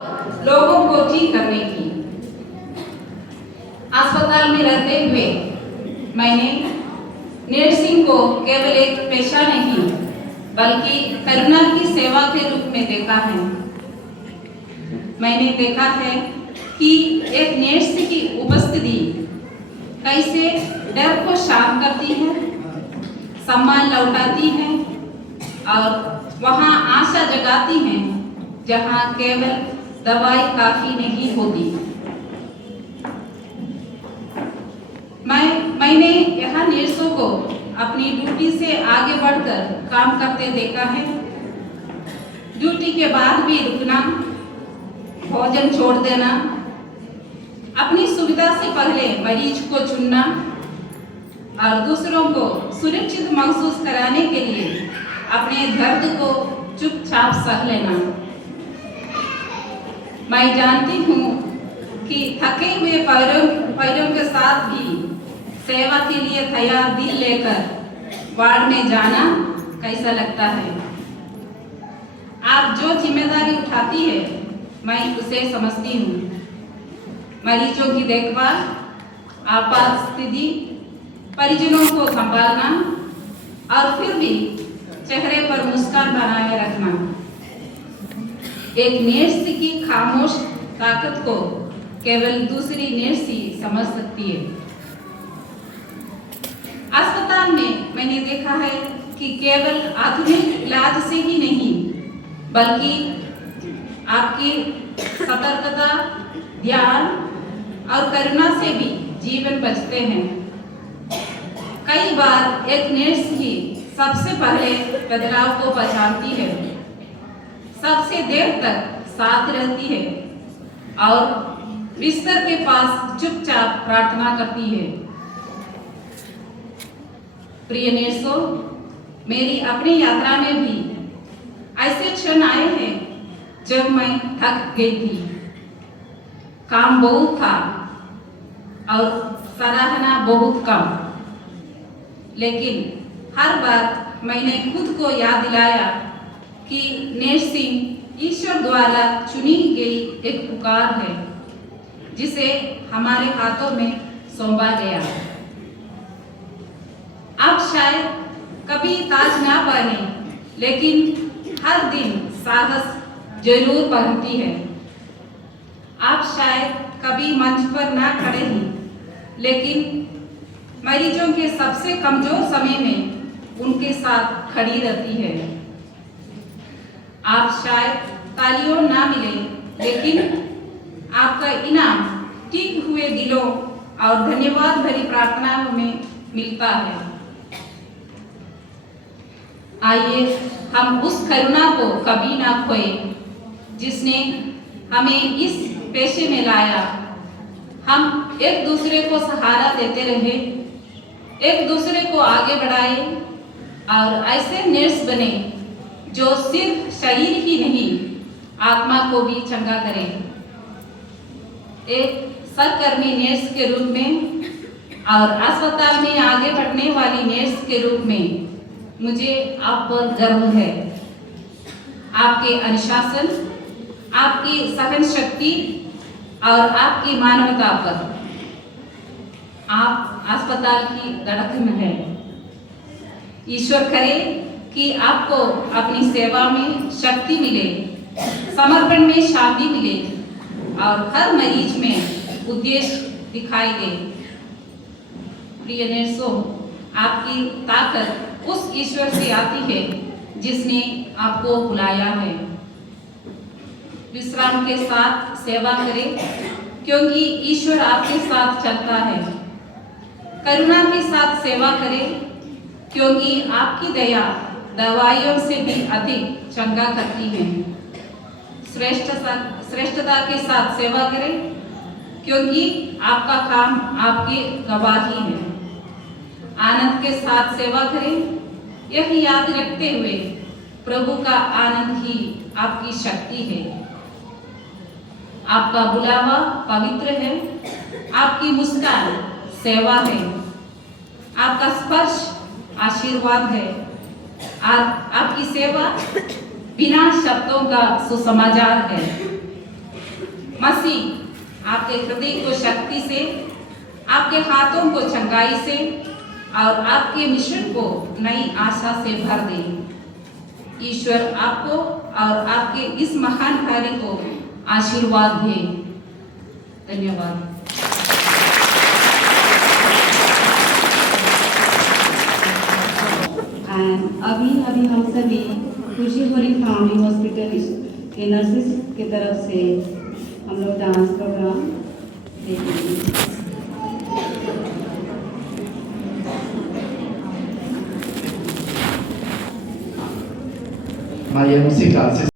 लोगों को ठीक करने की। अस्पताल में रहते हुए मैंने नर्सिंग को केवल एक पेशा नहीं बल्कि करुणा की सेवा के रूप में देखा है। मैंने देखा है कि एक नर्स की उपस्थिति कैसे डर को शांत करती है, सम्मान लौटाती है और वहां आशा जगाती है जहां केवल दवाई काफी नहीं होती। मैंने यहाँ नर्सों को अपनी ड्यूटी से आगे बढ़कर काम करते देखा है। ड्यूटी के बाद भी रुकना, भोजन छोड़ देना, अपनी सुविधा से पहले मरीज को चुनना और दूसरों को सुरक्षित महसूस कराने के लिए अपने दर्द को चुपचाप सह लेना। मैं जानती हूँ कि थके हुए पैरों के साथ भी सेवा के लिए तैयार दिल लेकर वार्ड में जाना कैसा लगता है। आप जो जिम्मेदारी उठाती है मैं उसे समझती हूँ। मरीजों की देखभाल, आपात स्थिति, परिजनों को संभालना और फिर भी चेहरे पर मुस्कान बनाए रखना एक नर्स की खामोश ताकत को केवल दूसरी नर्स ही समझ सकती है। अस्पताल में मैंने देखा है कि केवल आधुनिक इलाज से ही नहीं बल्कि आपकी सतर्कता, ध्यान और करुणा से भी जीवन बचते हैं। कई बार एक नर्स ही सबसे पहले बदलाव को पहचानती है, सबसे देर तक साथ रहती है और बिस्तर के पास चुपचाप प्रार्थना करती है। प्रिय नर्सों, मेरी अपनी यात्रा में भी ऐसे क्षण आए हैं जब मैं थक गई थी, काम बहुत था और सराहना बहुत कम, लेकिन हर बार मैंने खुद को याद दिलाया कि नर्सिंग ईश्वर द्वारा चुनी गई एक पुकार है जिसे हमारे हाथों में सौंपा गया। आप शायद कभी ताज ना पहने लेकिन हर दिन साहस जरूर पहनती है। आप शायद कभी मंच पर ना खड़े ही लेकिन मरीजों के सबसे कमजोर समय में उनके साथ खड़ी रहती है। आप शायद तालियों ना मिले लेकिन आपका इनाम ठीक हुए दिलों और धन्यवाद भरी प्रार्थनाओं में मिलता है। आइए हम उस करुणा को कभी ना खोए जिसने हमें इस पेशे में लाया। हम एक दूसरे को सहारा देते रहे, एक दूसरे को आगे बढ़ाए और ऐसे नर्स बने जो सिर्फ शरीर ही नहीं आत्मा को भी चंगा करें। एक सहकर्मी नर्स के रूप में और अस्पताल में आगे बढ़ने वाली नर्स के रूप में मुझे आप पर गर्व है। आपके अनुशासन, आपकी सहन शक्ति और आपकी मानवता पर आप अस्पताल की धड़कन है। ईश्वर करे कि आपको अपनी सेवा में शक्ति मिले, समर्पण में शांति मिले और हर मरीज में उद्देश्य दिखाई दे। प्रिय नर्सों, आपकी ताकत उस ईश्वर से आती है जिसने आपको बुलाया है। विश्राम के साथ सेवा करें क्योंकि ईश्वर आपके साथ चलता है। करुणा के साथ सेवा करें क्योंकि आपकी दया दवाइयों से भी अधिक चंगा करती है। श्रेष्ठता के साथ सेवा करें क्योंकि आपका काम आपकी गवाही है। आनंद के साथ सेवा करें, यह याद रखते हुए प्रभु का आनंद ही आपकी शक्ति है। आपका बुलावा पवित्र है, आपकी मुस्कान सेवा है, आपका स्पर्श आशीर्वाद है और आपकी सेवा बिना शब्दों का सुसमाचार है। मसीह आपके हृदय को शक्ति से, आपके हाथों को चंगाई से और आपके मिशन को नई आशा से भर दे। ईश्वर आपको और आपके इस महान कार्य को आशीर्वाद दे। धन्यवाद। अभी हम सभी खुशी होली फैमिली हॉस्पिटल के नर्सेस की तरफ से हम लोग डांस प्रोग्राम देखेंगे। Maria Musical